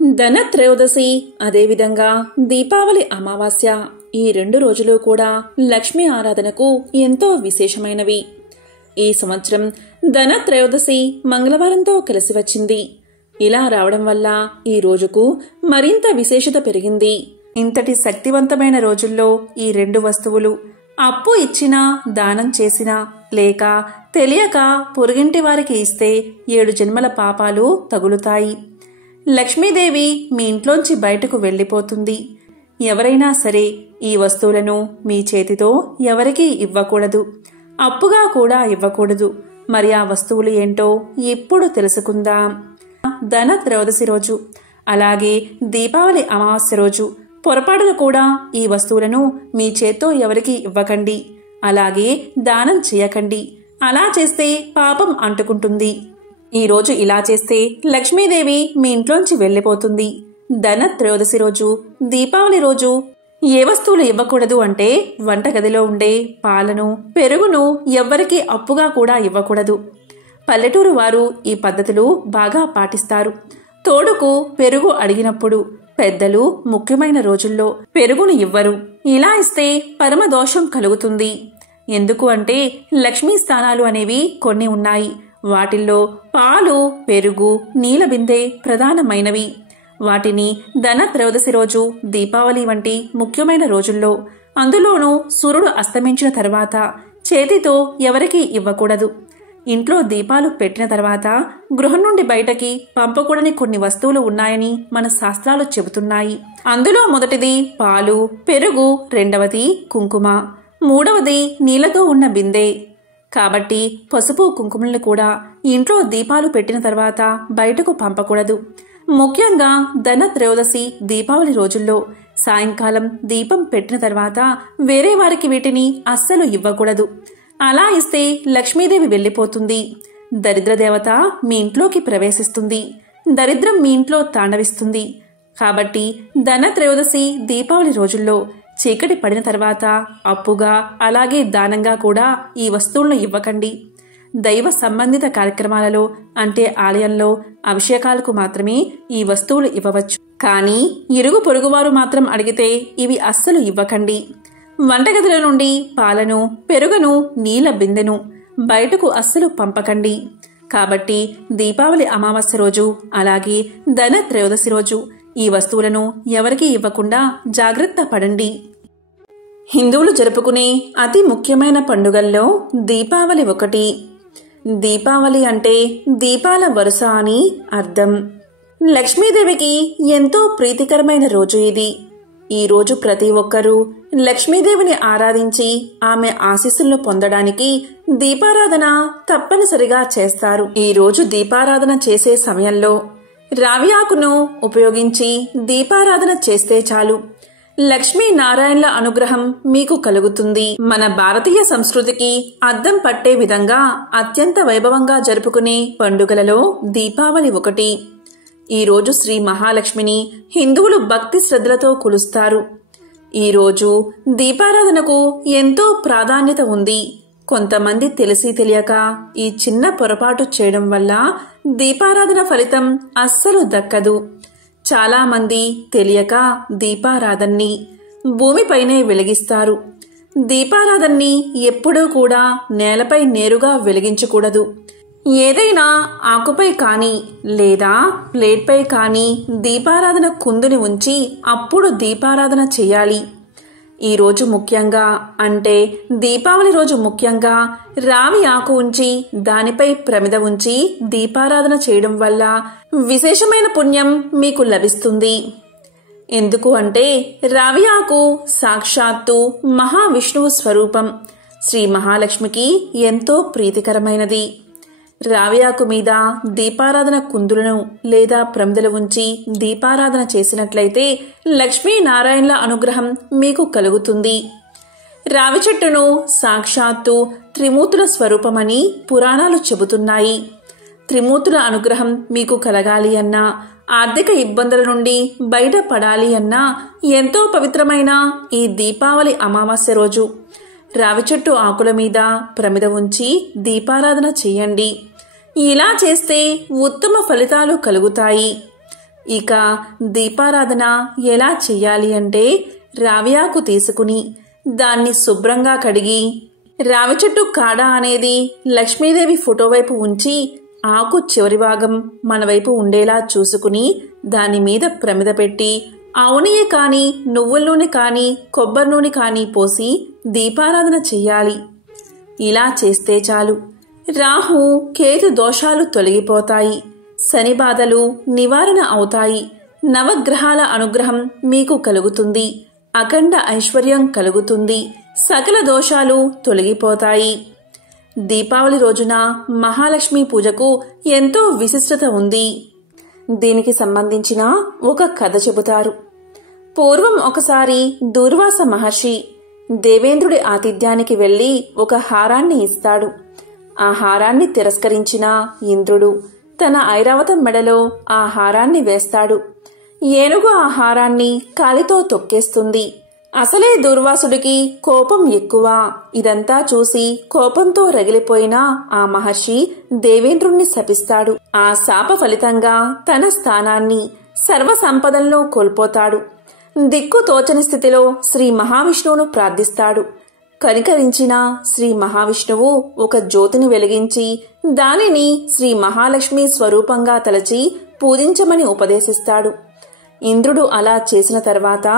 ధనత్రయోదశి అదేవిధంగా దీపావళి అమావాస్య ఈ 2 రోజులు కూడా లక్ష్మీ ఆరాధనకు ఎంతో విశేషమైనవి. ఈ సంవత్సరం ధనత్రయోదశి మంగళవారంతో కలిసి వచ్చింది. ఇలా రావడం వల్ల ఈ రోజుకు మరింత విశేషత పెరిగింది. ఇంతటి శక్తివంతమైన రోజుల్లో ఈ 2 వస్తువులు అప్పు ఇచ్చినా దానం చేసినా లేక తెలియక పొరుగింటి వారికి ఇస్తే 7 జన్మల పాపాలు తగులుతాయి. లక్ష్మీదేవి మీ ఇంట్లోంచి బయటకు వెళ్ళిపోతుంది. ఎవరైనా సరే ఈ వస్తువులను మీ చేతితో ఎవరికీ ఇవ్వకూడదు, అప్పుగా కూడా ఇవ్వకూడదు. మరి ఆ వస్తువులు ఏంటో ఇప్పుడు తెలుసుకుందాం. ధనత్రయోదశి రోజు అలాగే దీపావళి అమావాస్య రోజు పొరపాటున కూడా ఈ వస్తువులను మీ చేత్తో ఎవరికీ ఇవ్వకండి, అలాగే దానం చేయకండి. అలా చేస్తే పాపం అంటుకుంటుంది. ఈ రోజు ఇలా చేస్తే లక్ష్మీదేవి మీ ఇంట్లోంచి వెళ్ళిపోతుంది. ధనత్రయోదశి రోజు దీపావళి రోజు ఏ వస్తువులు ఇవ్వకూడదు అంటే వంటగదిలో ఉండే పాలను, పెరుగును ఎవ్వరికీ అప్పుగా కూడా ఇవ్వకూడదు. పల్లెటూరు వారు ఈ పద్ధతులు బాగా పాటిస్తారు. తోడుకు పెరుగు అడిగినప్పుడు పెద్దలు ముఖ్యమైన రోజుల్లో పెరుగును ఇవ్వరు. ఇలా ఇస్తే పరమదోషం కలుగుతుంది. ఎందుకు అంటే లక్ష్మీ స్థానాలు అనేవి కొన్ని ఉన్నాయి. వాటిల్లో పాలు, పెరుగు, నీల బిందె ప్రధానమైనవి. వాటిని ధనత్రయోదశి రోజు, దీపావళి వంటి ముఖ్యమైన రోజుల్లో, అందులోనూ సూర్యుడు అస్తమించిన తర్వాత చేతితో ఎవరికీ ఇవ్వకూడదు. ఇంట్లో దీపాలు పెట్టిన తర్వాత గృహం నుండి బయటకి పంపకూడని కొన్ని వస్తువులు ఉన్నాయని మన శాస్త్రాలు చెబుతున్నాయి. అందులో మొదటిది పాలు, పెరుగు, రెండవది కుంకుమ, మూడవది నీళ్లతో ఉన్న బిందె. కాబట్టి పసుపు, కుంకుమలను కూడా ఇంట్లో దీపాలు పెట్టిన తర్వాత బయటకు పంపకూడదు. ముఖ్యంగా ధనత్రయోదశి, దీపావళి రోజుల్లో సాయంకాలం దీపం పెట్టిన తర్వాత వేరే వారికి వీటిని అస్సలు ఇవ్వకూడదు. అలా ఇస్తే లక్ష్మీదేవి వెళ్ళిపోతుంది. దరిద్రదేవత మీ ఇంట్లోకి ప్రవేశిస్తుంది. దరిద్రం మీ ఇంట్లో తాండవిస్తుంది. కాబట్టి ధనత్రయోదశి, దీపావళి రోజుల్లో చీకటి పడిన తర్వాత అప్పుగా అలాగే దానంగా కూడా ఈ వస్తువులను ఇవ్వకండి. దైవ సంబంధిత కార్యక్రమాలలో అంటే ఆలయంలో అభిషేకాలకు మాత్రమే ఈ వస్తువులు ఇవ్వవచ్చు. కానీ ఇరుగు పొరుగువారు మాత్రం అడిగితే ఇవి అస్సలు ఇవ్వకండి. వంటగదిలో నుండి పాలను, పెరుగును, నీళ్ల బిందెను బయటకు అస్సలు పంపకండి. కాబట్టి దీపావళి అమావాస్య రోజు అలాగే ధనత్రయోదశి రోజు ఈ వస్తువులను ఎవరికీ ఇవ్వకుండా జాగ్రత్త పడండి. హిందువులు జరుపుకునే అతి ముఖ్యమైన పండుగల్లో దీపావళి ఒకటి. దీపావళి అంటే దీపాల వరుస అని అర్థం. లక్ష్మీదేవికి ఎంతో ప్రీతికరమైన రోజు ఇది. ఈ రోజు ప్రతి ఒక్కరూ లక్ష్మీదేవిని ఆరాధించి ఆమె ఆశీస్సులను పొందడానికి దీపారాధన తప్పనిసరిగా చేస్తారు. ఈ రోజు దీపారాధన చేసే సమయంలో రావి ఆకును ఉపయోగించి దీపారాధన చేస్తే చాలు, లక్ష్మీ నారాయణల అనుగ్రహం మీకు కలుగుతుంది. మన భారతీయ సంస్కృతికి అద్దం పట్టే విధంగా అత్యంత వైభవంగా జరుపుకునే పండుగలలో దీపావళి ఒకటి. ఈ రోజు శ్రీ మహాలక్ష్మిని హిందువులు భక్తి శ్రద్ధలతో కొలుస్తారు. ఈ రోజు దీపారాధనకు ఎంతో ప్రాధాన్యత ఉంది. కొంతమంది తెలిసి తెలియక ఈ చిన్న పొరపాటు చేయడం వల్ల దీపారాధన ఫలితం అస్సలు దక్కదు. చాలా మంది తెలియక దీపారాధనని భూమిపైనే వెలిగిస్తారు. దీపారాధనని ఎప్పుడూ కూడా నేలపై నేరుగా వెలిగించకూడదు. ఏదైనా ఆకుపై కానీ లేదా ప్లేట్పై కానీ దీపారాధన కుందుని ఉంచి అప్పుడు దీపారాధన చేయాలి. ఈ రోజు ముఖ్యంగా అంటే దీపావళి రోజు ముఖ్యంగా రావి ఆకు ఉంచి దానిపై ప్రమిద ఉంచి దీపారాధన చేయడం వల్ల విశేషమైన పుణ్యం మీకు లభిస్తుంది. ఎందుకు అంటే రావి ఆకు సాక్షాత్తు మహావిష్ణువు స్వరూపం. శ్రీ మహాలక్ష్మికి ఎంతో ప్రీతికరమైనది. రావి ఆకు మీద దీపారాధన కుందులను లేదా ప్రమిదలు ఉంచి దీపారాధన చేసినట్లయితే లక్ష్మీనారాయణల అనుగ్రహం మీకు కలుగుతుంది. రావి చెట్టును సాక్షాత్తు త్రిమూర్తుల స్వరూపమని పురాణాలు చెబుతున్నాయి. త్రిమూర్తుల అనుగ్రహం మీకు కలగాలి అన్నా, ఆర్థిక ఇబ్బందుల నుండి బయటపడాలి అన్నా ఎంతో పవిత్రమైన ఈ దీపావళి అమావాస్య రోజు రావి చెట్టు ఆకుల మీద ప్రమిద ఉంచి దీపారాధన చేయండి. ఇలా చేస్తే ఉత్తమ ఫలితాలు కలుగుతాయి. ఇక దీపారాధన ఎలా చెయ్యాలి అంటే రావియాకు తీసుకుని దాన్ని శుభ్రంగా కడిగి రావి చెట్టు కాడ అనేది లక్ష్మీదేవి ఫోటో వైపు ఉంచి ఆకు చివరి భాగం మన వైపు ఉండేలా చూసుకుని దాని మీద ప్రమిద పెట్టి ఆవు నెయ్యి కానీ నువ్వుల నూనె కానీ కొబ్బరి నూనె కానీ పోసి దీపారాధన చెయ్యాలి. ఇలా చేస్తే చాలు రాహు కేతు దోషాలు తొలగిపోతాయి, శని బాధలు నివారణ అవుతాయి, నవగ్రహాల అనుగ్రహం మీకు కలుగుతుంది, అఖండ ఐశ్వర్యం కలుగుతుంది, సకల దోషాలు తొలగిపోతాయి. దీపావళి రోజున మహాలక్ష్మి పూజకు ఎంతో విశిష్టత ఉంది. దీనికి సంబంధించిన ఒక కథ చెబుతారు. పూర్వం ఒకసారి దూర్వాస మహర్షి దేవేంద్రుడి ఆతిథ్యానికి వెళ్లి ఒక హారాన్ని ఇస్తాడు. ఆ హారాన్ని తిరస్కరించిన ఇంద్రుడు తన ఐరావతం మెడలో ఆ హారాన్ని వేస్తాడు. ఏనుగు ఆ హారాన్ని కాలితో తొక్కేస్తుంది. అసలే దూర్వాసుడికి కోపం ఎక్కువ. ఇదంతా చూసి కోపంతో రగిలిపోయిన ఆ మహర్షి దేవేంద్రుణ్ణి శపిస్తాడు. ఆ శాప ఫలితంగా తన స్థానాన్ని సర్వ సంపదలను కోల్పోతాడు. దిక్కు తోచని స్థితిలో శ్రీ మహావిష్ణువును ప్రార్థిస్తాడు. కనికరించిన శ్రీ మహావిష్ణువు ఒక జ్యోతిని వెలిగించి దానిని శ్రీ మహాలక్ష్మి స్వరూపంగా తలచి పూజించమని ఉపదేశిస్తాడు. ఇంద్రుడు అలా చేసిన తర్వాత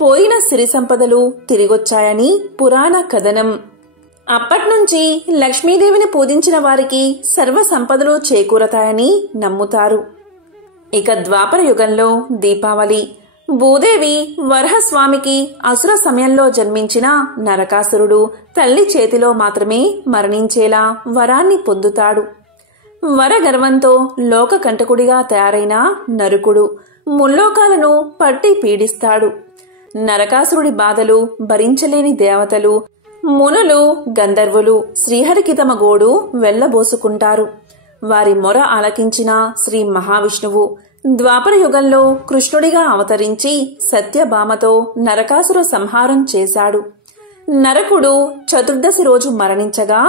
పోయిన సిరి సంపదలు తిరిగొచ్చాయని పురాణ కథనం. అప్పట్నుంచి లక్ష్మీదేవిని పూజించిన వారికి సర్వ సంపదలు చేకూరతాయని నమ్ముతారు. ఇక ద్వాపర యుగంలో దీపావళి భూదేవి వరహస్వామికి అసుర సమయంలో జన్మించిన నరకాసురుడు తల్లి చేతిలో మాత్రమే మరణించేలా వరాన్ని పొందుతాడు. వరగర్వంతో లోకకంటకుడిగా తయారైన నరుకుడు ముల్లోకాలను పట్టి పీడిస్తాడు. నరకాసురుడి బాధలు భరించలేని దేవతలు, మునులు, గంధర్వులు శ్రీహరికి తమ గోడు వెళ్లబోసుకుంటారు. వారి మొర ఆలకించిన శ్రీ మహావిష్ణువు ద్వాపర యుగంలో కృష్ణుడిగా అవతరించి సత్యభామతో నరకాసుర సంహారం చేశాడు. నరకుడు చతుర్దశి రోజు మరణించగా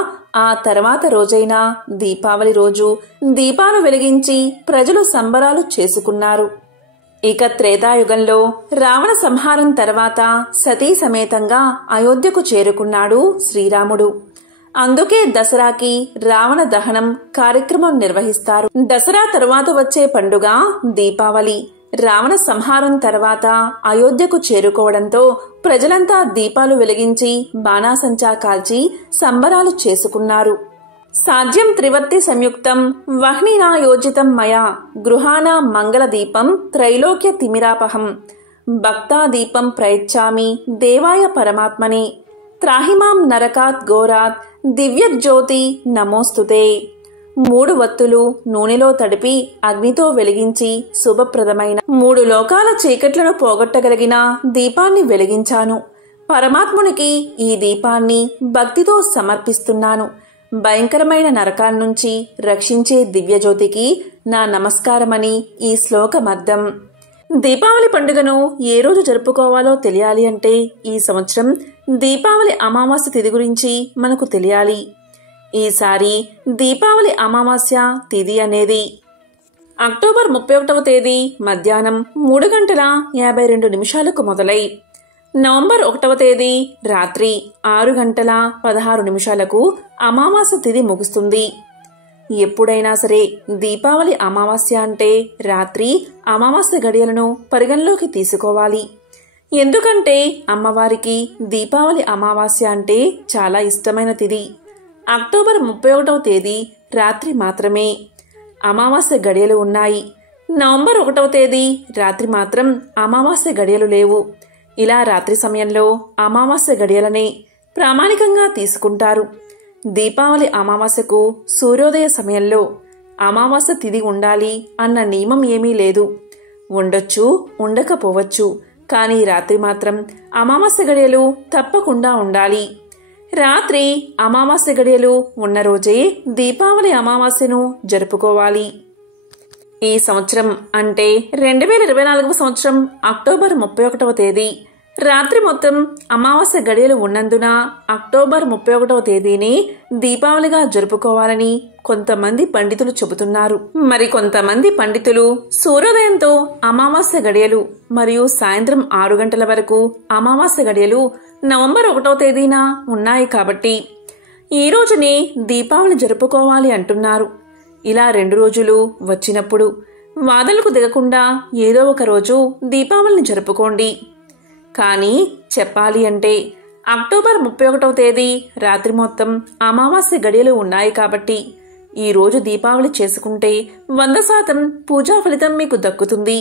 ఆ తర్వాత రోజైన దీపావళి రోజు దీపాలు వెలిగించి ప్రజలు సంబరాలు చేసుకున్నారు. ఇక త్రేతాయుగంలో రావణ సంహారం తర్వాత సతీ సమేతంగా అయోధ్యకు చేరుకున్నాడు శ్రీరాముడు. అందుకే దసరాకి రావణ దహనం కార్యక్రమం నిర్వహిస్తారు. దసరా తరువాత వచ్చే పండుగ దీపావళి. రావణ సంహారం తర్వాత అయోధ్యకు చేరుకోవడంతో ప్రజలంతా దీపాలు వెలిగించి బాణాసంచా కాల్చి సంబరాలు చేసుకున్నారు. సాధ్యం త్రివర్తి సంయుక్తం వహ్నినా యోజితం మయా గృహానా మంగళదీపం త్రైలోక్య తిమిరాపహం భక్తాదీపం ప్రయచ్చామి దేవాయ పరమాత్మనే త్రాహిమాం నరకాత్ ఘోరాత్ దివ్యజ్యోతి నమోస్తుతే. 3 వత్తులు నూనెలో తడిపి అగ్నితో వెలిగించి శుభప్రదమైన 3 లోకాల చీకట్లను పోగొట్టగలిగిన దీపాన్ని వెలిగించాను. పరమాత్మునికి ఈ దీపాన్ని భక్తితో సమర్పిస్తున్నాను. భయంకరమైన నరకాన్నుంచి రక్షించే దివ్యజ్యోతికి నా నమస్కారమని ఈ శ్లోకమర్థం. దీపావళి పండుగను ఏ రోజు జరుపుకోవాలో తెలియాలి అంటే ఈ సంవత్సరం దీపావళి అమావాస్య తిథి గురించి మనకు తెలియాలి. ఈసారి దీపావళి అమావాస్య తిథి అనేది అక్టోబర్ 31వ తేదీ మధ్యాహ్నం 3:52 మొదలై నవంబర్ 1వ తేదీ రాత్రి 6:16 అమావాస్య తిథి ముగుస్తుంది. ఎప్పుడైనా సరే దీపావళి అమావాస్య అంటే రాత్రి అమావాస్య గడియలను పరిగణలోకి తీసుకోవాలి. ఎందుకంటే అమ్మవారికి దీపావళి అమావాస్య అంటే చాలా ఇష్టమైన తిథి. అక్టోబర్ 31వ తేదీ రాత్రి మాత్రమే అమావాస్య గడియలు ఉన్నాయి. నవంబర్ 1వ తేదీ రాత్రి మాత్రం అమావాస్య గడియలు లేవు. ఇలా రాత్రి సమయంలో అమావాస్య గడియలనే ప్రామాణికంగా తీసుకుంటారు. దీపావళి అమావాస్యకు సూర్యోదయ సమయంలో అమావాస్య తిథి ఉండాలి అన్న నియమం ఏమీ లేదు. ఉండొచ్చు, ఉండకపోవచ్చు. కానీ రాత్రి మాత్రం అమావాస్య గడియలు తప్పకుండా ఉండాలి. రాత్రి అమావాస్య గడియలు ఉన్న రోజే దీపావళి అమావాస్యను జరుపుకోవాలి. ఈ సంవత్సరం అంటే 2024 సంవత్సరం అక్టోబర్ 31వ తేదీ రాత్రి మొత్తం అమావాస్య గడియలు ఉన్నందున అక్టోబర్ 31వ తేదీని దీపావళిగా జరుపుకోవాలని కొంతమంది పండితులు చెబుతున్నారు. మరి కొంతమంది పండితులు సూర్యోదయంతో అమావాస్య గడియలు మరియు సాయంత్రం 6 గంటల వరకు అమావాస్య గడియలు నవంబర్ 1వ తేదీన ఉన్నాయి కాబట్టి ఈ రోజునే దీపావళి జరుపుకోవాలి అంటున్నారు. ఇలా 2 రోజులు వచ్చినప్పుడు వాదనలకు దిగకుండా ఏదో ఒక రోజు దీపావళిని జరుపుకోండి. కానీ చెప్పాలి అంటే అక్టోబర్ 31వ తేదీ రాత్రి మొత్తం అమావాస్య గడియలు ఉన్నాయి కాబట్టి ఈ రోజు దీపావళి చేసుకుంటే 100% పూజా ఫలితం మీకు దక్కుతుంది.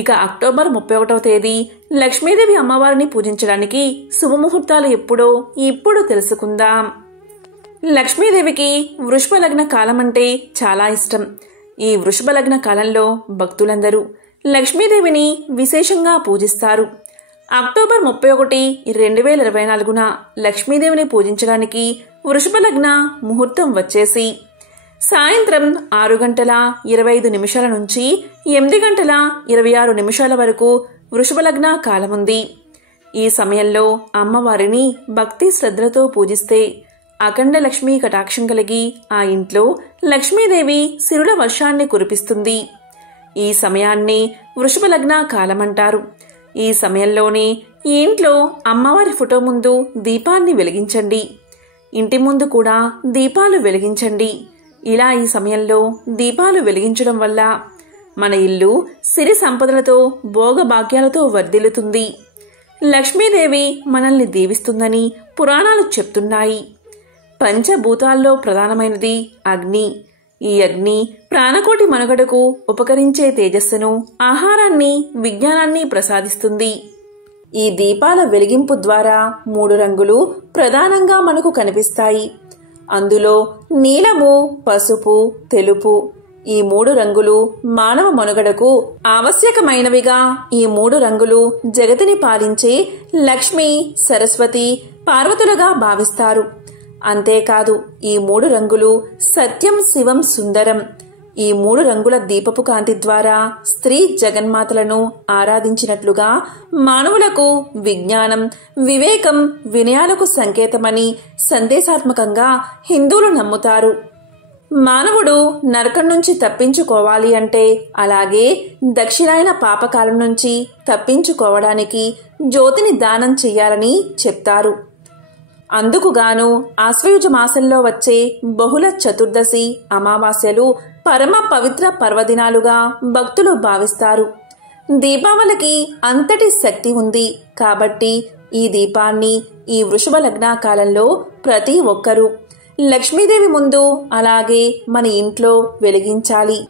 ఇక అక్టోబర్ 31వ తేదీ లక్ష్మీదేవి అమ్మవారిని పూజించడానికి శుభముహూర్తాలు ఎప్పుడో ఇప్పుడు తెలుసుకుందాం. లక్ష్మీదేవికి వృషభ లగ్న కాలం అంటే చాలా ఇష్టం. ఈ వృషభ లగ్న కాలంలో భక్తులందరూ లక్ష్మీదేవిని విశేషంగా పూజిస్తారు. అక్టోబర్ 31, 2024న లక్ష్మీదేవిని పూజించడానికి వృషభ లగ్న ముహూర్తం వచ్చేసి సాయంత్రం 6 గంటల 25 నిమిషాల నుంచి 8 గంటల 26 నిమిషాల వరకు వృషభ లగ్న కాలముంది. ఈ సమయంలో అమ్మవారిని భక్తి శ్రద్ధలతో పూజిస్తే అఖండ లక్ష్మీ కటాక్షం కలిగి ఆ ఇంట్లో లక్ష్మీదేవి సిరుల వర్షాన్ని కురిపిస్తుంది. ఈ సమయాన్ని వృషభ లగ్న కాలమంటారు. ఈ సమయంలోనే ఈ ఇంట్లో అమ్మవారి ఫోటో ముందు దీపాన్ని వెలిగించండి. ఇంటి ముందు కూడా దీపాలు వెలిగించండి. ఇలా ఈ సమయంలో దీపాలు వెలిగించడం వల్ల మన ఇల్లు సిరి సంపదలతో భోగభాగ్యాలతో వర్ధిల్లుతుంది. లక్ష్మీదేవి మనల్ని దీవిస్తుందని పురాణాలు చెప్తున్నాయి. పంచభూతాల్లో ప్రధానమైనది అగ్ని. ఈ అగ్ని ప్రాణకోటి మనుగడకు ఉపకరించే తేజస్సును, ఆహారాన్ని, విజ్ఞానాన్ని ప్రసాదిస్తుంది. ఈ దీపాల వెలిగింపు ద్వారా 3 రంగులు ప్రధానంగా మనకు కనిపిస్తాయి. అందులో నీలము, పసుపు, తెలుపు ఈ 3 రంగులు మానవ మనుగడకు ఆవశ్యకమైనవిగా. ఈ 3 రంగులు జగతిని పాలించే లక్ష్మి, సరస్వతి, పార్వతులుగా భావిస్తారు. అంతేకాదు ఈ 3 రంగులు సత్యం, శివం, సుందరం. ఈ 3 రంగుల దీపపు కాంతి ద్వారా స్త్రీ జగన్మాతలను ఆరాధించినట్లుగా మానవులకు విజ్ఞానం, వివేకం, వినయాలకు సంకేతమని సందేశాత్మకంగా హిందువులు నమ్ముతారు. మానవుడు నరకం నుంచి తప్పించుకోవాలి అంటే, అలాగే దక్షిణాయన పాపకాలం నుంచి తప్పించుకోవడానికి జ్యోతిని దానం చెయ్యాలని చెప్తారు. అందుకుగాను ఆశ్వయుజ మాసంలో వచ్చే బహుళ చతుర్దశి, అమావాస్యలు పరమ పవిత్ర పర్వదినాలుగా భక్తులు భావిస్తారు. దీపావళికి అంతటి శక్తి ఉంది కాబట్టి ఈ దీపాన్ని ఈ వృషభ లగ్న కాలంలో ప్రతి ఒక్కరూ లక్ష్మీదేవి ముందు, అలాగే మన ఇంట్లో వెలిగించాలి.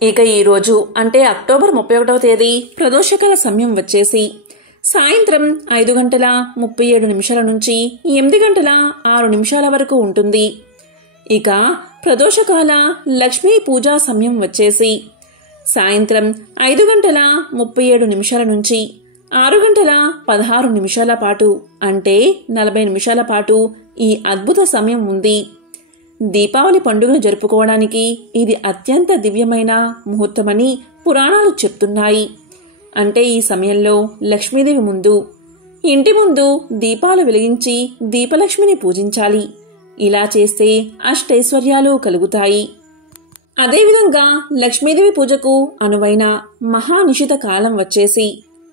ఇక ఈ రోజు అంటే అక్టోబర్ 31వ తేదీ ప్రదోషకాల సమయం వచ్చేసి సాయంత్రం 5 గంటల 37 నిమిషాల నుంచి 8 గంటల 6 నిమిషాల వరకు ఉంటుంది. ఇక ప్రదోషకాల లక్ష్మీ పూజా సమయం వచ్చేసి సాయంత్రం 5 గంటల 37 నిమిషాల నుంచి 6 గంటల 16 నిమిషాల పాటు అంటే 40 నిమిషాల పాటు ఈ అద్భుత సమయం ఉంది. దీపావళి పండుగను జరుపుకోవడానికి ఇది అత్యంత దివ్యమైన ముహూర్తమని పురాణాలు చెప్తున్నాయి. అంటే ఈ సమయంలో లక్ష్మీదేవి ముందు, ఇంటి ముందు దీపాలు వెలిగించి దీపలక్ష్మిని పూజించాలి. ఇలా చేస్తే అష్టైశ్వర్యాలు కలుగుతాయి. అదేవిధంగా లక్ష్మీదేవి పూజకు అనువైన మహానిషిత కాలం వచ్చేసి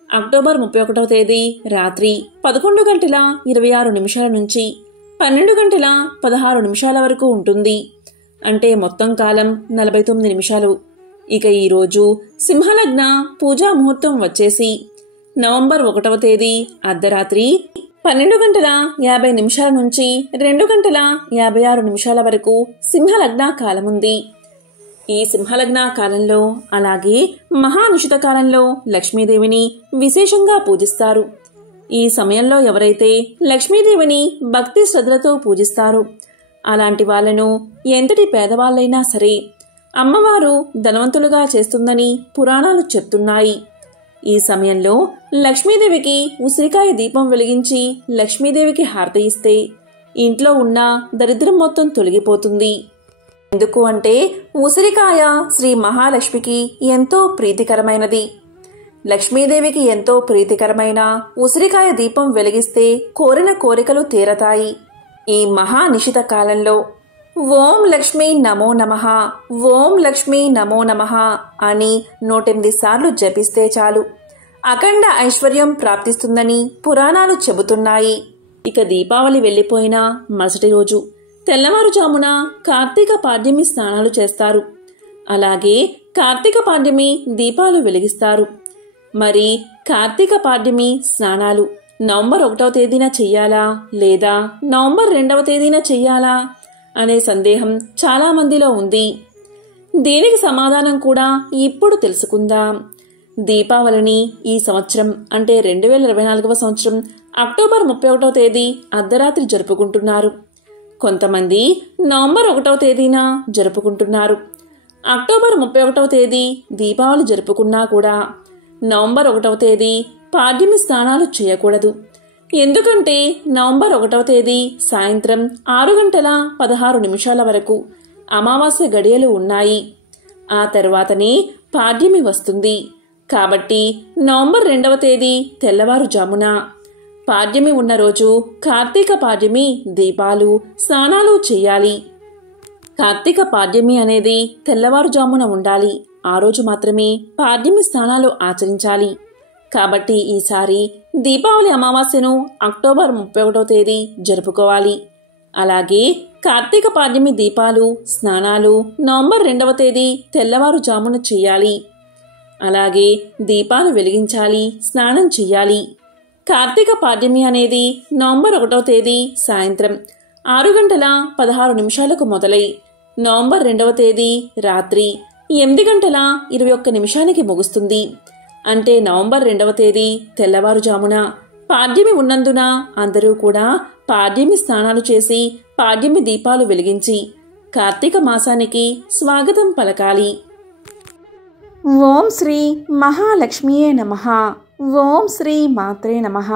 అక్టోబర్ 31వ తేదీ రాత్రి 11 గంటల 26 నిమిషాల నుంచి 12 గంటల 16 నిమిషాల వరకు ఉంటుంది. అంటే మొత్తం కాలం 49 నిమిషాలు. ఇక ఈరోజు సింహలగ్న పూజా ముహూర్తం వచ్చేసి నవంబర్ 1వ తేదీ అర్ధరాత్రి 12 గంటల 50 నిమిషాల నుంచి 2 గంటల 56 నిమిషాల వరకు సింహలగ్న కాలముంది. ఈ సింహలగ్న కాలంలో, అలాగే మహానిషిత కాలంలో లక్ష్మీదేవిని విశేషంగా పూజిస్తారు. ఈ సమయంలో ఎవరైతే లక్ష్మీదేవిని భక్తి శ్రద్ధలతో పూజిస్తారో అలాంటి వాళ్లను ఎంతటి పేదవాళ్లైనా సరే అమ్మవారు ధనవంతులుగా చేస్తుందని పురాణాలు చెప్తున్నాయి. ఈ సమయంలో లక్ష్మీదేవికి ఉసిరికాయ దీపం వెలిగించి లక్ష్మీదేవికి హారతి ఇస్తే ఇంట్లో ఉన్న దరిద్రం మొత్తం తొలగిపోతుంది. ఎందుకు అంటే ఉసిరికాయ శ్రీ మహాలక్ష్మికి ఎంతో ప్రీతికరమైనది. లక్ష్మీదేవికి ఎంతో ప్రీతికరమైన ఉసిరికాయ దీపం వెలిగిస్తే కోరిన కోరికలు తీరతాయి. ఈ మహానిశిత కాలంలో ఓం లక్ష్మీ నమో నమః, ఓం లక్ష్మీ నమో నమః అని 108 సార్లు జపిస్తే చాలు అఖండ ఐశ్వర్యం ప్రాప్తిస్తుందని పురాణాలు చెబుతున్నాయి. ఇక దీపావళి వెళ్లిపోయిన మరుసటి రోజు తెల్లవారుజామున కార్తీక పాడ్యమి స్నానాలు చేస్తారు. అలాగే కార్తీక పాడ్యమి దీపాలు వెలిగిస్తారు. మరి కార్తీక పాడ్యమి స్నానాలు నవంబర్ 1వ తేదీన చెయ్యాలా లేదా నవంబర్ 2వ తేదీన చెయ్యాలా అనే సందేహం చాలా మందిలో ఉంది. దీనికి సమాధానం కూడా ఇప్పుడు తెలుసుకుందాం. దీపావళిని ఈ సంవత్సరం అంటే 2024వ సంవత్సరం అక్టోబర్ 31వ తేదీ అర్ధరాత్రి జరుపుకుంటున్నారు. కొంతమంది నవంబర్ 1వ తేదీన జరుపుకుంటున్నారు. అక్టోబర్ 31వ తేదీ దీపావళి జరుపుకున్నా కూడా నవంబర్ 1వ తేదీ పాడ్యమి స్నానాలు చేయకూడదు. ఎందుకంటే నవంబర్ 1వ తేదీ సాయంత్రం 6:16 వరకు అమావాస్య గడియలు ఉన్నాయి. ఆ తర్వాతనే పాడ్యమి వస్తుంది. కాబట్టి నవంబర్ 2వ తేదీ తెల్లవారుజామున పాడ్యమి ఉన్న రోజు కార్తీక పాడ్యమి దీపాలు స్నానాలు చెయ్యాలి. కార్తీక పాడ్యమి అనేది తెల్లవారుజామున ఉండాలి. ఆ రోజు మాత్రమే పాడ్యమి స్నానాలు ఆచరించాలి. కాబట్టి ఈసారి దీపావళి అమావాస్యను అక్టోబర్ 31వ తేదీ జరుపుకోవాలి. అలాగే కార్తీక పాడ్యమి దీపాలు స్నానాలు నవంబర్ 2వ తేదీ తెల్లవారుజామున చెయ్యాలి. అలాగే దీపాలు వెలిగించాలి, స్నానం చెయ్యాలి. కార్తీక పాడ్యమి అనేది నవంబర్ 1వ తేదీ సాయంత్రం 6:16 మొదలై నవంబర్ 2వ తేదీ రాత్రి 8:21 ముగుస్తుంది. అంటే నవంబర్ 2వ తేదీ తెల్లవారుజామున పాడ్యమి ఉన్నందున అందరూ కూడా పాడ్యమి స్నానాలు చేసి పాడ్యమి దీపాలు వెలిగించి కార్తీక మాసానికి స్వాగతం పలకాలి. ఓం శ్రీ మహాలక్ష్మియే నమః. ఓం శ్రీ మాత్రే నమః.